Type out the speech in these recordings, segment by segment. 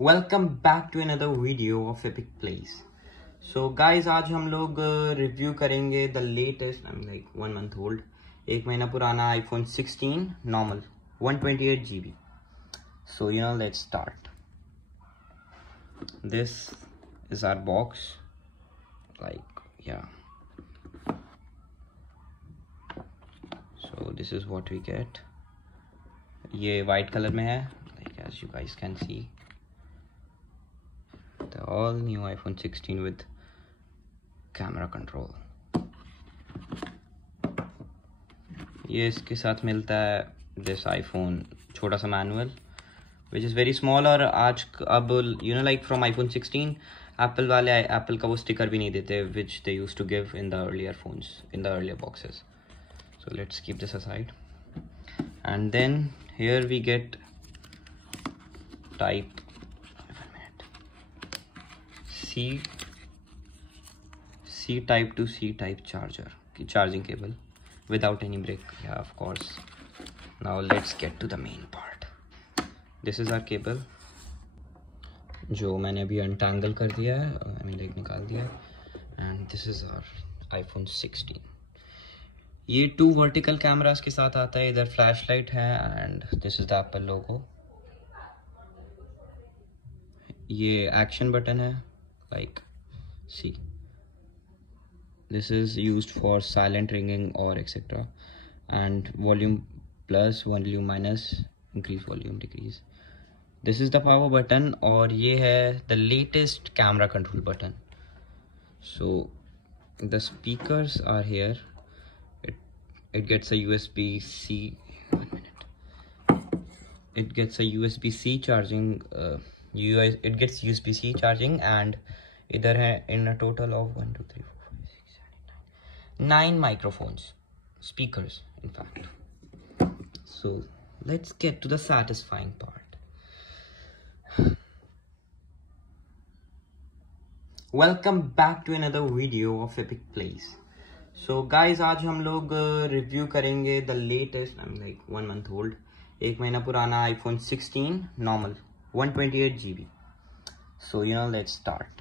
Welcome back to another video of epic place. So guys आज हम लोग review करेंगे the latest like 1 month old, 1 महीना पुराना iPhone 16 normal 128 GB। So let's start. This is our box so this is what we get. ये white colour में है, like as you guys can see the all new iPhone 16 with camera control। ये इसके साथ मिलता है this iPhone छोटा सा manual which is very small। और आज अब like from iPhone 16 एप्पल वाले एप्पल का वो स्टिकर भी नहीं देते which they used to give in the earlier phones, in the earlier boxes। So let's keep this aside, and then here we get type C type to C type charger की charging cable without any brick। Yeah, of course। Now let's get to the main part। This is our cable जो मैंने अभी untangle कर दिया है, like निकाल दिया है। And this is our iPhone 16। ये 2 vertical cameras के साथ आता है, इधर flashlight है and this is the Apple logo। ये action button है, like see, this is used for silent ringing or etc, and volume plus, volume minus, increase volume, decrease। this is the power button और ये है the latest camera control button। so the speakers are here। it gets a USB-C, 1 minute, it gets a USB-C charging, it gets USB-C charging, and इधर है in a total of 1 2 3 4 5 6 7 8 9 microphones, speakers in fact। so let's get to the satisfying part। welcome back to another video of epic place। so guys आज हम लोग review करेंगे the latest like 1 month old, 1 महीना पुराना iPhone 16 normal 128 GB। so let's start।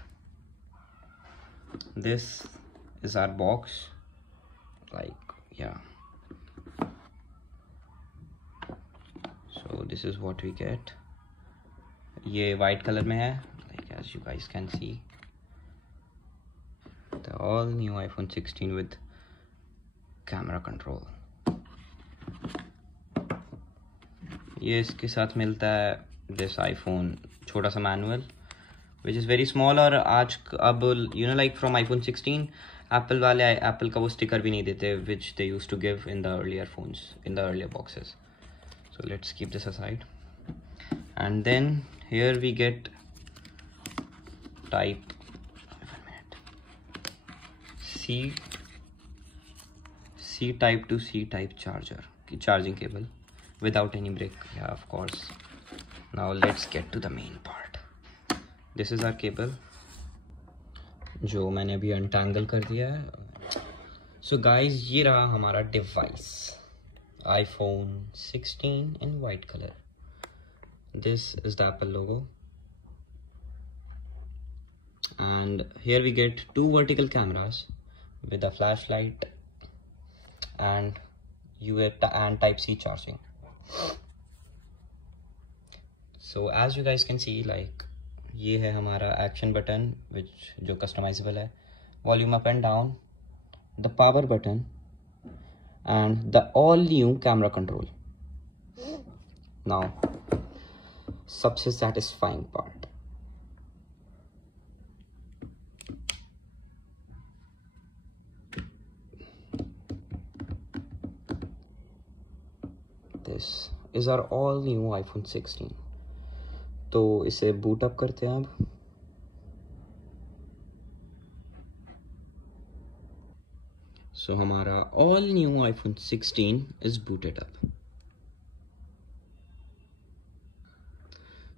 this is our box, so this is what we get। ये white colour में है, like as you guys can see the all new iPhone 16 with camera control। ये इसके साथ मिलता है this iPhone छोटा सा manual which is very small। और आज अब like from iPhone 16 एप्पल वाले एप्पल का वो स्टिकर भी नहीं देते which they used to give in the earlier phones, in the earlier boxes। so let's keep this aside, and then here we get type C type to C type charger की charging cable without any brick। yeah, of course। now let's get to the main part। this is our cable जो मैंने अभी untangle कर दिया है। so guys ये रहा हमारा device, iPhone 16 in white color। this is the Apple logo, and here we get 2 vertical cameras with a flashlight and and type C charging। so as you guys can see, like ये है हमारा action button which जो customisable है, volume up and down, the power button and the all new camera control. Now सबसे satisfying part, this is our all new iPhone 16। तो इसे boot up करते हैं अब। सो हमारा all new iPhone 16 is booted up.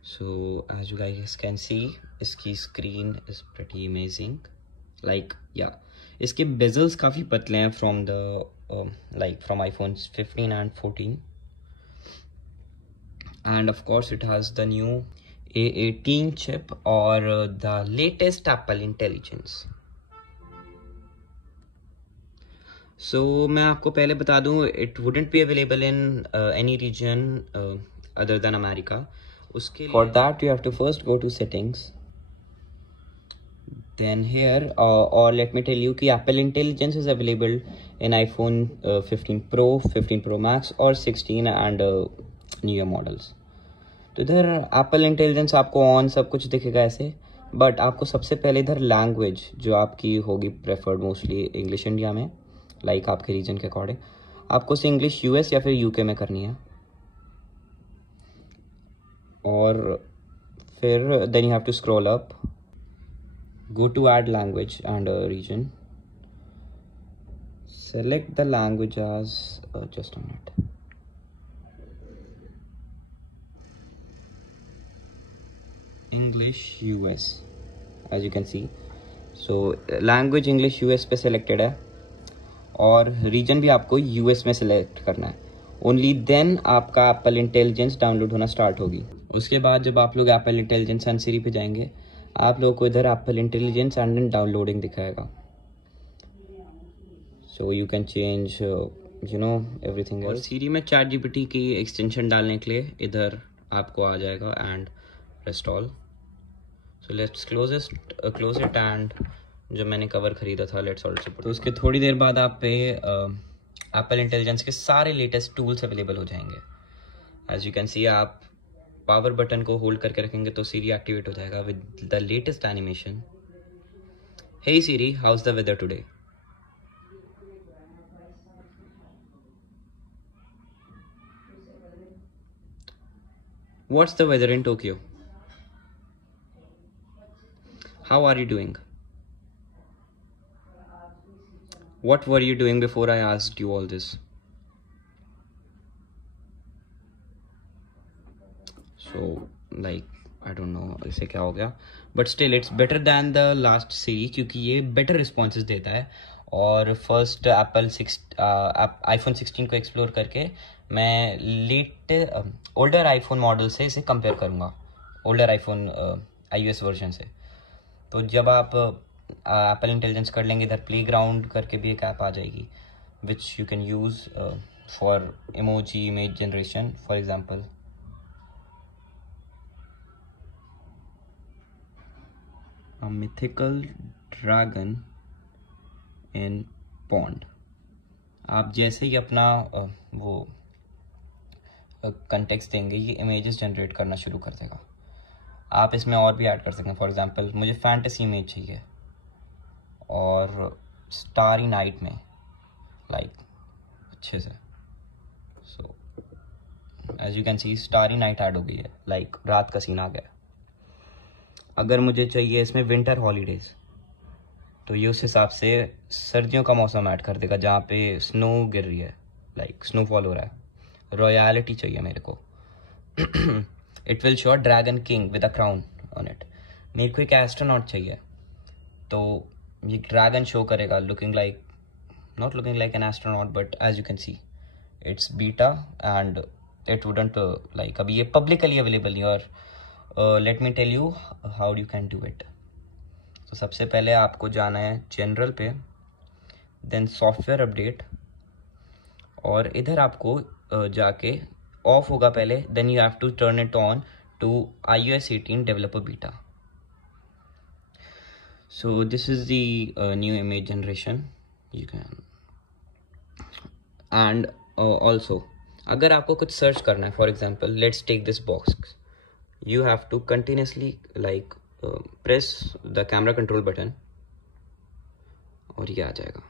So as you guys can see इसकी screen is pretty amazing, like इसके bezels काफ़ी पतले हैं from the like from iPhone 15 and 14, and of course it has the new A18 chip or the latest Apple Intelligence. So मैं आपको पहले बता दूं, it wouldn't be available in any region other than America. उसके For that you have to first go to settings. Then here or let me tell you कि Apple Intelligence is available in iPhone 15 Pro, 15 Pro Max और 16 and newer models. तो इधर Apple intelligence आपको on सब कुछ दिखेगा ऐसे, but आपको सबसे पहले इधर लैंग्वेज जो आपकी होगी प्रेफर्ड मोस्टली इंग्लिश इंडिया में, लाइक आपके रीजन के अकॉर्डिंग आपको से इंग्लिश यूएस या फिर यूके में करनी है। और फिर then you have to scroll up, go to add language and region, select the language as just a minute, English US as you can see. So language English US पे selected है और region भी आपको US में select करना है। Only then आपका Apple Intelligence download होना स्टार्ट होगी। उसके बाद जब आप लोग Apple Intelligence एंड Siri पे जाएंगे, आप लोगों को इधर Apple Intelligence एंड डाउनलोडिंग दिखाएगा। So you can change everything else. और Siri में ChatGPT की एक्सटेंशन डालने के लिए इधर आपको आ जाएगा and install. So let's close it and जो मैंने कवर खरीदा था लेट्स ऑल्सो। तो उसके थोड़ी देर बाद आप पे एप्पल इंटेलिजेंस के सारे लेटेस्ट टूल्स अवेलेबल हो जाएंगे। एज यू कैन सी, आप पावर बटन को होल्ड करके रखेंगे तो सीरी एक्टिवेट हो जाएगा with the latest animation. Hey Siri, how is the weather today? What's the weather in Tokyo? How are you doing? What were you doing before I asked you all this? So like I don't know इसे क्या हो गया, but still it's better than the last series क्योंकि ये better responses देता है। और first iPhone 16 को एक्सप्लोर करके मैं ओल्डर आईफोन मॉडल से इसे कंपेयर करूँगा, ओल्डर आईफोन iOS वर्जन से। तो जब आप एप्पल इंटेलिजेंस कर लेंगे, इधर प्ले ग्राउंड करके भी एक ऐप आ जाएगी which you can use for emoji image generation. For example a mythical dragon in pond. आप जैसे ही अपना वो कंटेक्स्ट देंगे, ये इमेजेस जनरेट करना शुरू कर देगा। आप इसमें और भी ऐड कर सकते हैं। फॉर एग्जांपल मुझे फैंटेसी इमेज चाहिए और स्टारी नाइट में लाइक अच्छे से। So as you can see starry night add हो गई है, लाइक रात का सीन आ गया। अगर मुझे चाहिए इसमें विंटर हॉलीडेज, तो ये उस हिसाब से सर्दियों का मौसम ऐड कर देगा जहाँ पे स्नो गिर रही है, लाइक स्नोफॉल हो रहा है। रॉयलिटी चाहिए मेरे को it will show dragon king with a crown on it. मेरे को एक एस्ट्रोनॉट चाहिए, तो ये ड्रैगन शो करेगा looking like, not looking like an astronaut, but as you can see it's beta and it wouldn't like, अभी ये publicly available नहीं। और let me tell you how you can do it. तो सबसे पहले आपको जाना है जनरल पे, देन सॉफ्टवेयर अपडेट, और इधर आपको जाके ऑफ होगा पहले, then you have to turn it on to iOS 18 developer beta. So this is the new image generation you can. And also अगर आपको कुछ सर्च करना है, for example let's take this box, you have to continuously like press the camera control button और ये आ जाएगा।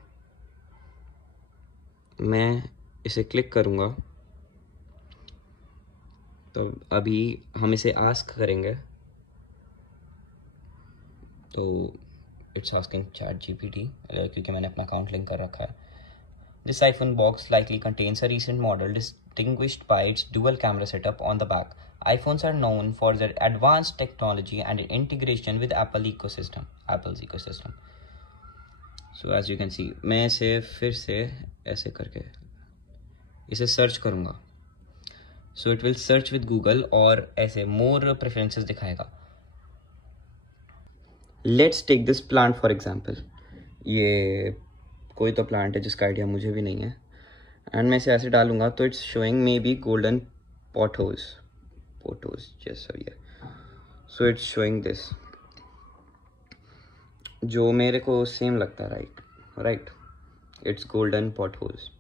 मैं इसे क्लिक करूँगा तो अभी हम इसे आस्क करेंगे, तो इट्स आस्किंग ChatGPT क्योंकि मैंने अपना अकाउंट लिंक कर रखा है। This iPhone box likely contains a recent model distinguished by its dual camera setup on the back. iPhones are known for their advanced technology and integration with Apple's ecosystem. So as you can see, मैं इसे फिर से ऐसे करके इसे search करूँगा। So it will search with Google और ऐसे मोर प्रेफरेंसेस दिखाएगा. Let's take this plant for example. ये कोई तो प्लांट है जिसका आइडिया मुझे भी नहीं है, एंड मैं इसे ऐसे डालूंगा तो it's showing may be golden pothos. Yes sir, ये सो इट्स शोइंग दिस, जो मेरे को सेम लगता है. Right, it's golden pothos,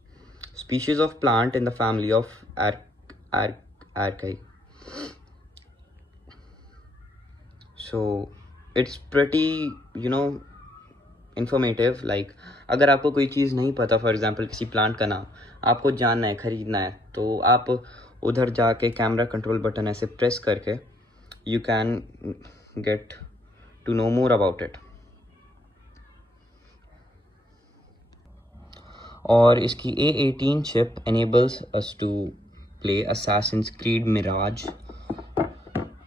species of plant in the family of Archaea. So it's pretty, informative. Like अगर आपको कोई चीज़ नहीं पता, फॉर एग्जांपल किसी प्लांट का नाम आपको जानना है, ख़रीदना है, तो आप उधर जाके कैमरा कंट्रोल बटन ऐसे प्रेस करके you can get to know more about it. और इसकी A18 chip enables us to play Assassin's Creed Mirage,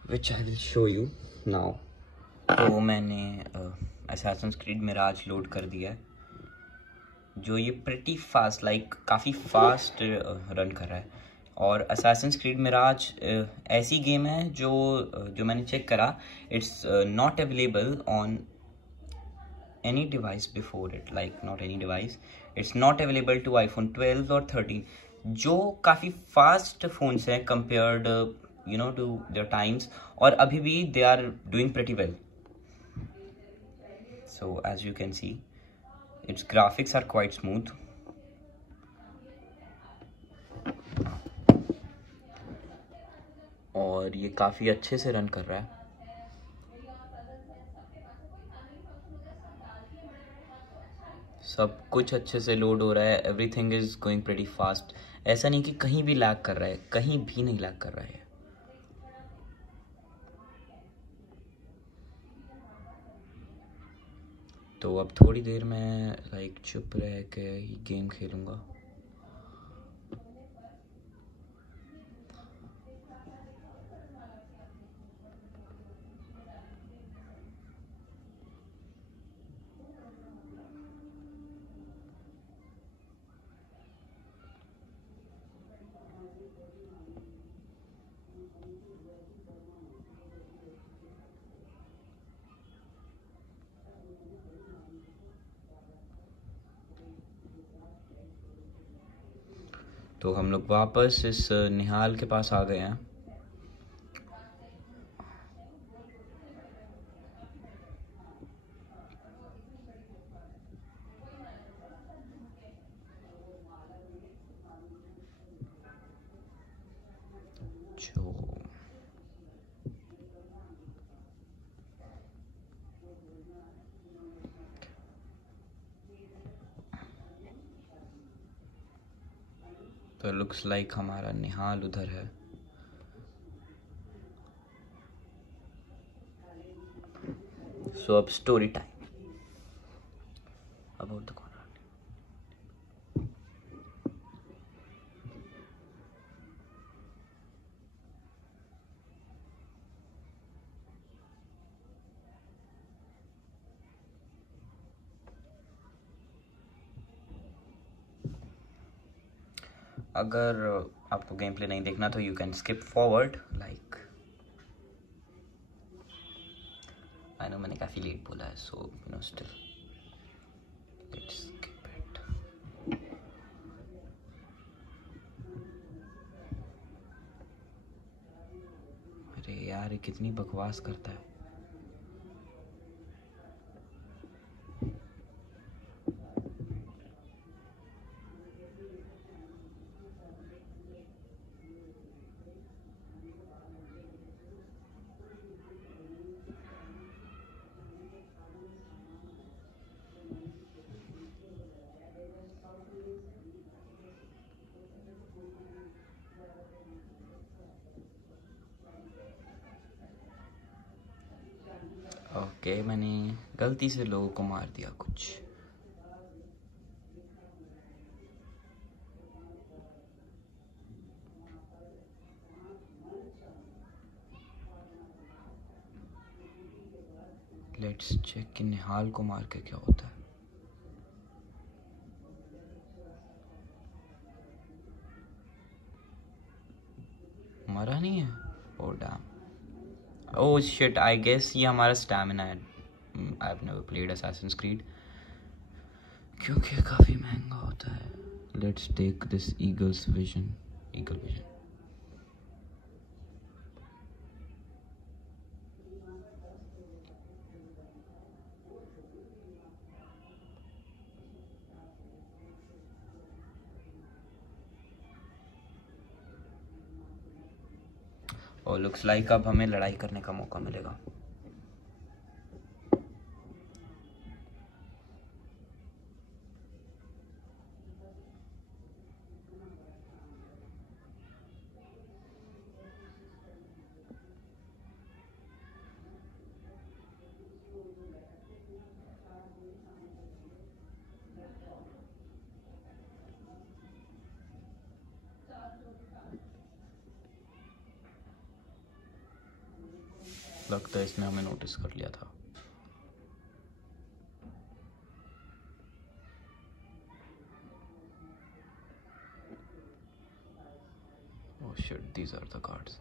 which I will show you now. तो मैंने Assassin's Creed Mirage लोड कर दिया है, जो ये pretty fast, काफ़ी फास्ट रन कर रहा है. और Assassin's Creed Mirage ऐसी गेम है जो मैंने चेक करा, it's not available on any device before it. Not any device, it's not available to iPhone 12 or 13, जो काफ़ी फास्ट फोन्स हैं compared to their times, और अभी भी they are doing pretty well. So as you can see, its graphics are quite smooth. और ये काफ़ी अच्छे से रन कर रहा है. सब कुछ अच्छे से लोड हो रहा है, everything is going pretty fast. ऐसा नहीं कि कहीं भी लैग कर रहा है, कहीं भी नहीं लैग कर रहा है. तो अब थोड़ी देर में चुप रह के ही गेम खेलूँगा. तो हम लोग वापस इस निहाल के पास आ गए हैं. जो तो लुक्स लाइक हमारा निहाल उधर है. सो अब story time about the corner. अगर आपको गेम प्ले नहीं देखना तो you can skip forward. I know मैंने काफ़ी लेट बोला है, so still let's skip it. अरे यार, ये कितनी बकवास करता है. ओके, मैंने गलती से लोगों को मार दिया कुछ. लेट्स चेक कि निहाल को मार के क्या होता है. मरा नहीं है? Oh damn, oh shit, I guess ये हमारा स्टैमिना है। I have never played Assassin's Creed क्योंकि काफ़ी महंगा होता है। Let's take this eagle vision. और लुक्स लाइक अब हमें लड़ाई करने का मौका मिलेगा। लगता है इसने हमें नोटिस कर लिया था। Oh shit, these are the cards.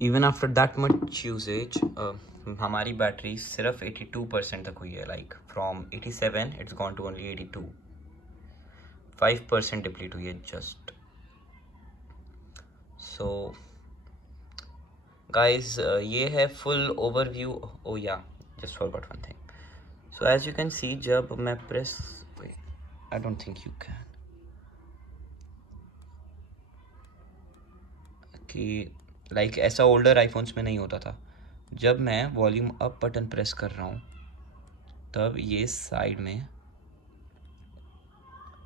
Even after that much usage, हमारी बैटरी सिर्फ 82% तक हुई है। Like from 87 it's gone to only 82। 5% deplete हुई है जस्ट। सो गाइज ये है full overview. Oh yeah just forgot one thing. So as you can see, जब मैं press, I don't think you can, कि लाइक ऐसा ओल्डर आईफोन्स में नहीं होता था। जब मैं वॉल्यूम अप बटन प्रेस कर रहा हूँ तब ये साइड में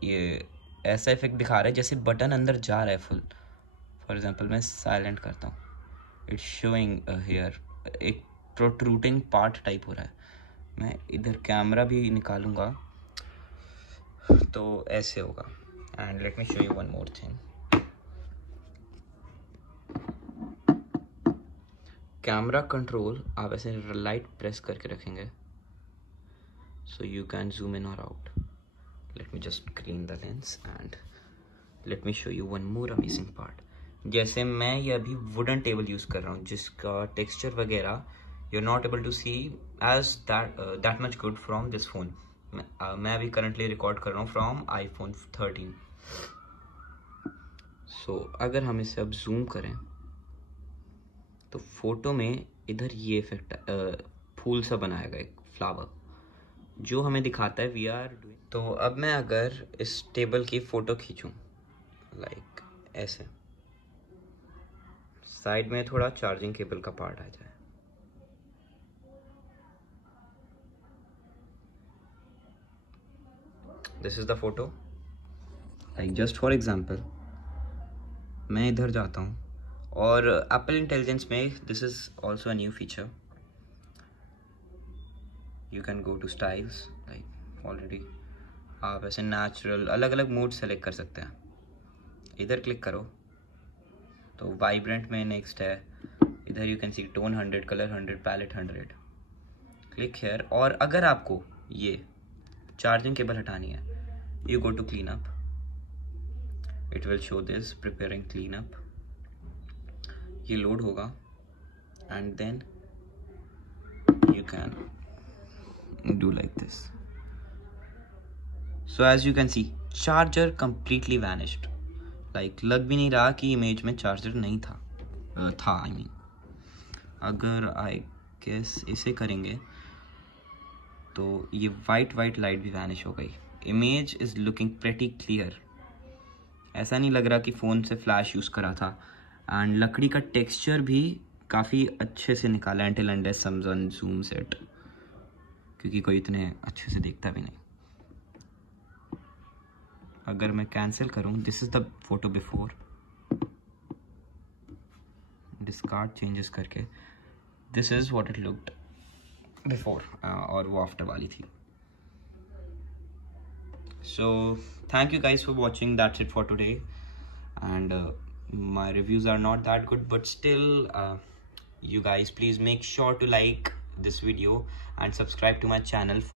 ये ऐसा इफेक्ट दिखा रहा है जैसे बटन अंदर जा रहा है फुल। फॉर एग्जांपल मैं साइलेंट करता हूँ, इट्स शोइंग हियर एक प्रोट्रूडिंग पार्ट टाइप हो रहा है। मैं इधर कैमरा भी निकालूंगा तो ऐसे होगा। And let me show you one more thing. Camera control आप ऐसे लाइट प्रेस करके रखेंगे so you can zoom in or out. Let me just clean the lens and let me show you one more amazing part. जैसे मैं ये अभी wooden table use कर रहा हूँ जिसका टेक्सचर वगैरह you're not able to see as that much good from this phone. मैं अभी currently रिकॉर्ड कर रहा हूँ from iPhone 13. So अगर हम इसे अब जूम करें तो फोटो में इधर ये इफेक्ट फूल सा बनाएगा, एक फ्लावर जो हमें दिखाता है वी आर डूइंग। तो अब मैं अगर इस टेबल की फ़ोटो खींचूं लाइक ऐसे, साइड में थोड़ा चार्जिंग केबल का पार्ट आ जाए, this is the photo. Like just for example मैं इधर जाता हूँ और एप्पल इंटेलिजेंस में this is also a new feature. You can go to styles, like already आप ऐसे नेचुरल अलग अलग मूड सेलेक्ट कर सकते हैं। इधर क्लिक करो तो वाइब्रेंट में नेक्स्ट है, इधर you can see tone 100, colour 100, palette 100। Click here, और अगर आपको ये चार्जिंग केबल हटानी है you go to clean up, it will show this preparing clean up. ये लोड होगा and then you can do like this. So as you can see charger completely vanished. Like लग भी नहीं रहा कि image में चार्जर नहीं था आई मीन अगर आई गेस इसे करेंगे तो ये वाइट लाइट भी वैनिश हो गई। Image is looking pretty clear. ऐसा नहीं लग रहा कि फ़ोन से फ्लैश यूज़ करा था। एंड लकड़ी का टेक्सचर भी काफ़ी अच्छे से निकाला until unless someone zooms it, क्योंकि कोई इतने अच्छे से देखता भी नहीं। अगर मैं कैंसिल करूं, this is the photo before, discard changes करके this is what it looked before, और वो आफ्टर वाली थी। So thank you guys for watching. That's it for today. And my reviews are not that good, but still you guys please make sure to like this video and subscribe to my channel.